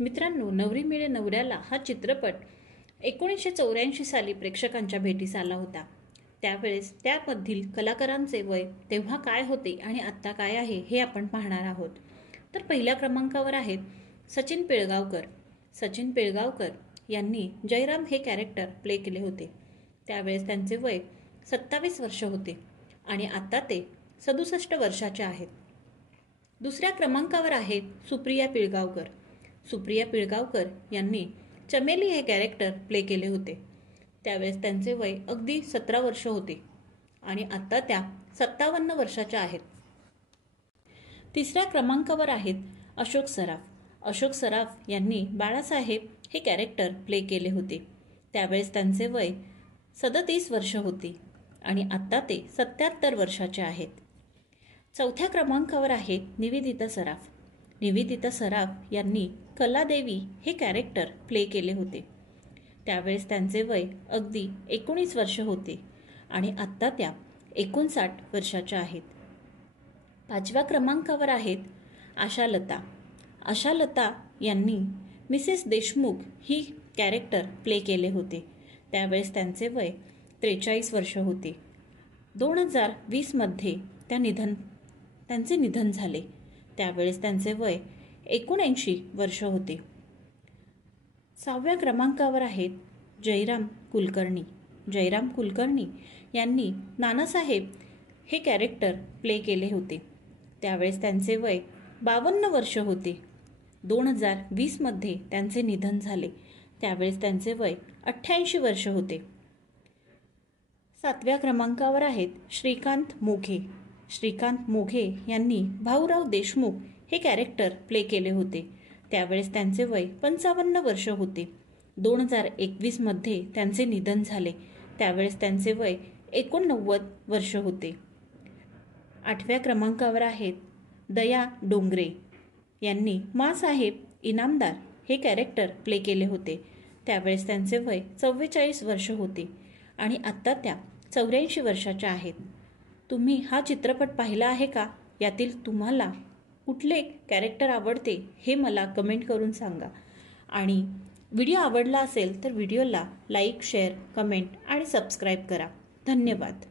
मित्रांनो, नवरी मिळे नवऱ्याला हा चित्रपट 1984 साली प्रेक्षकांच्या भेटीस आला होता। त्यावेळेस त्यामधील कलाकारांचे वय तेव्हा काय होते आणि आत्ता काय आहे हे आपण पाहणार आहोत। तर पहिल्या क्रमांकावर आहेत सचिन पिळगावकर। सचिन पिळगावकर यांनी जयराम हे कॅरेक्टर प्ले केले होते। त्यावेळेस त्यांचे वय 27 वर्ष होते आणि आता ते 67 वर्षाचे आहेत। दुसऱ्या क्रमांकावर आहेत सुप्रिया पिळगावकर। सुप्रिया पिळगावकर यांनी चमेली हे कॅरेक्टर प्ले केले होते। त्यावेळेस त्यांचे वय अगदी 17 वर्ष होते आणि आता त्या 57 वर्षाच्या आहेत। तिसऱ्या क्रमांकावर आहेत अशोक सराफ। अशोक सराफ यांनी बाळासाहेब हे कॅरेक्टर प्ले केले होते। त्यावेळेस त्यांचे वय 37 वर्ष होते आणि आता ते 77 वर्षाचे आहेत। चौथ्या क्रमांकावर आहेत निवेदिता सराफ। निवेदिता सराफ यांनी कलादेवी हे कॅरेक्टर प्ले केले होते। त्यावेळेस त्यांचे वय अगदी 19 वर्ष होते आणि आत्ता त्या 59 वर्षाच्या आहेत। पाचव्या क्रमांकावर आहेत आशालता। आशालता यांनी मिसेस देशमुख ही कॅरेक्टर प्ले केले होते। त्यावेळेस त्यांचे वय 43 वर्ष होते। 2020 मध्ये त्यांचे निधन झाले। त्यावेळेस त्यांचे वय 79 वर्ष होते। सहाव्या क्रमांकावर आहेत जयराम कुलकर्णी। जयराम कुलकर्णी यांनी नानासाहेब हे कॅरेक्टर प्ले केले होते। त्यावेळेस त्यांचे वय 52 वर्ष होते। 2020 मध्ये त्यांचे निधन झाले। त्यावेळेस त्यांचे वय 88 वर्ष होते। सातव्या क्रमांकावर आहेत श्रीकांत मोघे। श्रीकांत मोघे यांनी भाऊराव देशमुख हे कॅरेक्टर प्ले केले होते। त्यावेळेस त्यांचे वय 55 वर्ष होते। 2021 मध्ये त्यांचे निधन झाले। त्यावेळेस त्यांचे वय 89 वर्ष होते। आठव्या क्रमांकावर आहेत दया डोंगरे यांनी माँसाहेब इनामदार हे कॅरेक्टर प्ले केले होते। त्यावेळेस त्यांचे वय 44 वर्ष होते आणि आत्ता त्या 84 वर्षाच्या आहेत। तुम्ही हा चित्रपट पाहिला आहे का? यातील तुम्हाला कुठले कॅरेक्टर आवडते हे मला कमेंट करून सांगा। आणि व्हिडिओ आवडला असेल तर व्हिडिओला लाईक, शेअर, कमेंट आणि सबस्क्राईब करा। धन्यवाद।